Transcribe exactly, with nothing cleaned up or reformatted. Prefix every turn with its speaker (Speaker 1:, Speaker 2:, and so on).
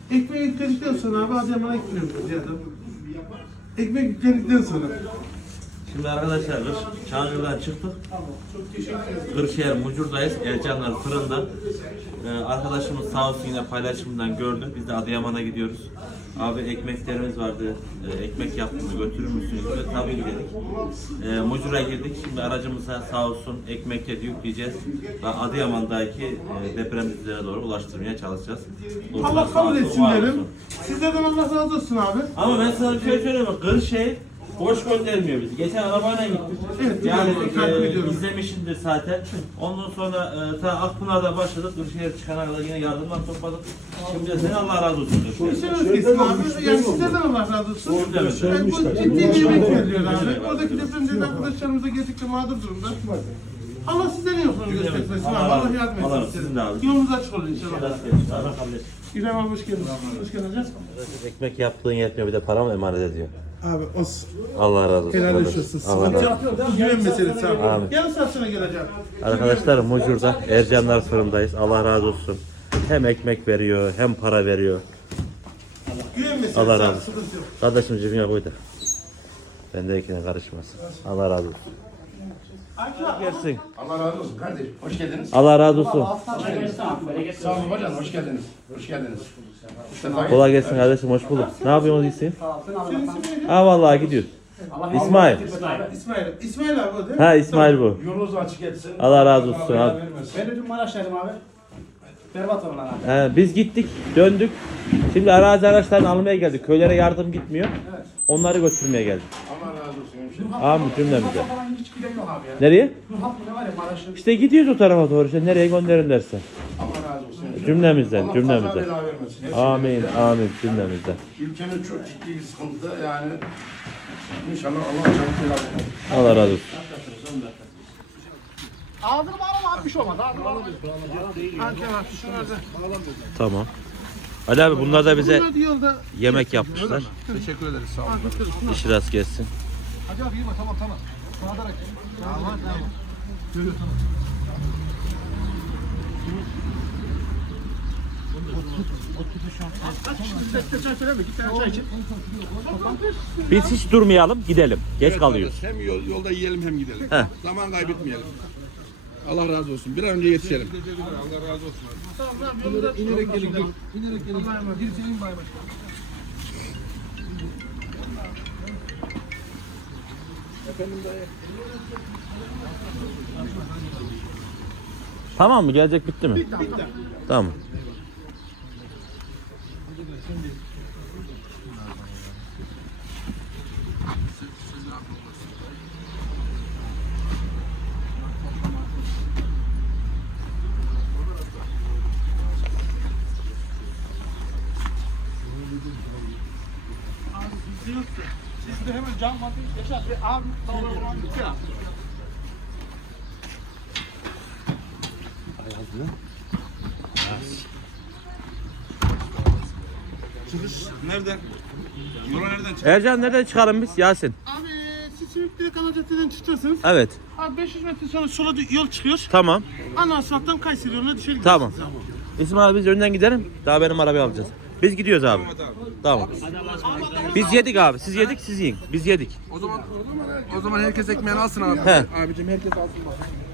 Speaker 1: Ekmeği yükledikten sonra abi Adıyaman'a gitmiyoruz zaten. Ekmek yükledikten sonra.
Speaker 2: Şimdi arkadaşlar Çağrı'dan çıktık. Kırşehir Mucur'dayız. Ercanlar fırında. Ee, arkadaşımız sağ olsun yine paylaşımından gördü. Biz de Adıyaman'a gidiyoruz. Abi ekmeklerimiz vardı. Ee, ekmek yaptığını götürür müsünüz? Ve tabii ki dedik. Ee, Mucur'a girdik. Şimdi aracımıza sağ olsun ekmekle yükleyeceğiz. Ve Adıyaman'daki e, depremzedelere doğru ulaştırmaya çalışacağız.
Speaker 1: Allah kabul etsin derim. Sizlerden Allah razı olsun abi.
Speaker 2: Ama ben sana bir şey söyleyeyim mi? Kırşehir boş göndermiyor bizi. Geçen arabayla gittik.
Speaker 1: Evet,
Speaker 2: yani
Speaker 1: biliyorum,
Speaker 2: e, izlemişsindir zaten. Ondan sonra e, ta Akpınar'da başladık. Kırşehir çıkana kadar yine yardımlar topladık. Şimdi de sen Allah razı olsun.
Speaker 1: Düşünürüz kesin abi. Yani sizlerden Allah razı olsun. Yani bu ciddi bir emek veriliyor abi. Oradaki depremzede arkadaşlarımız da gerçekten mağdur durumda. Allah sizlerin yokluğunu göstermesin abi. Allah yardım
Speaker 2: Allah
Speaker 1: etsin.
Speaker 2: sizin de abi.
Speaker 1: Yolunuz açık olun inşallah.
Speaker 2: Allah kabul etsin.
Speaker 1: İbrahim abi hoş geldin. Hoş geldin hocam.
Speaker 2: Ekmek yaptığın yetmiyor bir de para mı emanet ediyor?
Speaker 1: Abi olsun.
Speaker 2: Allah razı olsun.
Speaker 1: Helal olsun. Sıkıntı yok. Bu güven meselesi abi.
Speaker 2: Amin.
Speaker 1: Yarın saat sonra geleceğim.
Speaker 2: Arkadaşlar Mucur'da Ercanlar fırındayız. Allah razı olsun. Hem ekmek veriyor hem para veriyor.
Speaker 1: Güven meselesi
Speaker 2: Allah razı
Speaker 1: abi.
Speaker 2: olsun.
Speaker 1: Sıkıntı yok.
Speaker 2: Kardeşim cebine koy da. Bendekine karışmasın. Allah razı olsun. Gelsin.
Speaker 3: Allah razı olsun kardeşim. Hoş geldiniz.
Speaker 2: Allah razı olsun.
Speaker 3: Sağ olun hocam. Hoş geldiniz. Hoş geldiniz. Mustafa
Speaker 2: Kolay gelsin kardeşim, hoş bulduk. Ne yapıyorsunuz iyisin? Ha vallahi gidiyoruz. İsmail.
Speaker 1: İsmail. İsmail abi o değil mi?
Speaker 2: Ha İsmail bu.
Speaker 3: yolunuz açık etsin.
Speaker 2: Allah razı olsun abi.
Speaker 4: Ben de dün Maraş'taydım abi. Berbat olan abi.
Speaker 2: He, biz gittik, döndük. Şimdi arazi araçlarını almaya geldik. Köylere yardım gitmiyor. Onları götürmeye geldik.
Speaker 3: Allah razı olsun hemşerim.
Speaker 2: Amin cümlemize.
Speaker 4: Falan hiç giden yok abi ya.
Speaker 2: Nereye?
Speaker 4: Nurhap ne var ya Maraş'ın.
Speaker 2: İşte gidiyoruz o tarafa doğru. İşte nereye gönderin dersen.
Speaker 3: Allah razı olsun hemşerim.
Speaker 2: Cümlemizden,
Speaker 3: Allah
Speaker 2: cümlemizden.
Speaker 3: kaza bela vermesin. Hepsine
Speaker 2: Amin,
Speaker 3: birlikte.
Speaker 2: amin cümlemizden.
Speaker 3: Ülkenin çok ciddi bir sıkıntıda yani inşallah Allah çabuk helal etsin.
Speaker 2: Allah razı olsun.
Speaker 4: Ağzını bağlama abi bir şey olmaz. Ağzını bağlama.
Speaker 2: Tamam. Ali abi bunlar da bize
Speaker 1: Bunlar yolda.
Speaker 2: yemek yapmışlar.
Speaker 1: Teşekkür ederiz. Sağ olun.
Speaker 2: İşi rast gelsin.
Speaker 4: Hacı abi iyi bak tamam tamam. Sağdarak. Tamam tamam.
Speaker 2: Biz hiç durmayalım, gidelim. Geç kalıyoruz.
Speaker 5: Hem yol, yolda yiyelim hem gidelim.
Speaker 2: Heh.
Speaker 5: Zaman kaybetmeyelim. Allah razı olsun. Bir an önce yetişelim.
Speaker 1: Allah razı olsun. Tamam abi yolda.
Speaker 5: İnerek gelin. İnerek gelin.
Speaker 4: Girsenin bay başkanım.
Speaker 2: Tamam mı? Gelecek bitti mi? Bitti. Tamam.
Speaker 4: Siz de hemen cam madde yaşar. Ve abi sağlar bitti ya.
Speaker 5: Çıkış nereden? Yola nereden çık?
Speaker 2: Ercan nereden çıkalım biz? Yasin.
Speaker 1: Abi siz Sivik direkt ana caddeden çıkacaksınız.
Speaker 2: Evet.
Speaker 1: Abi beş yüz metre sonra sola yol çıkıyor.
Speaker 2: Tamam.
Speaker 1: Ana asfalttan Kayseri yoluna dışarı gidiyorsunuz.
Speaker 2: Tamam.
Speaker 1: abi.
Speaker 2: İsmail abi biz önden gidelim. Daha benim arabayı alacağız. Biz gidiyoruz abi. Tamam. Biz yedik abi. Siz yedik, siz yiyin. Biz yedik.
Speaker 5: O zaman o zaman herkes ekmeğini alsın abi.
Speaker 2: He.
Speaker 5: Abicim herkes alsın bakalım.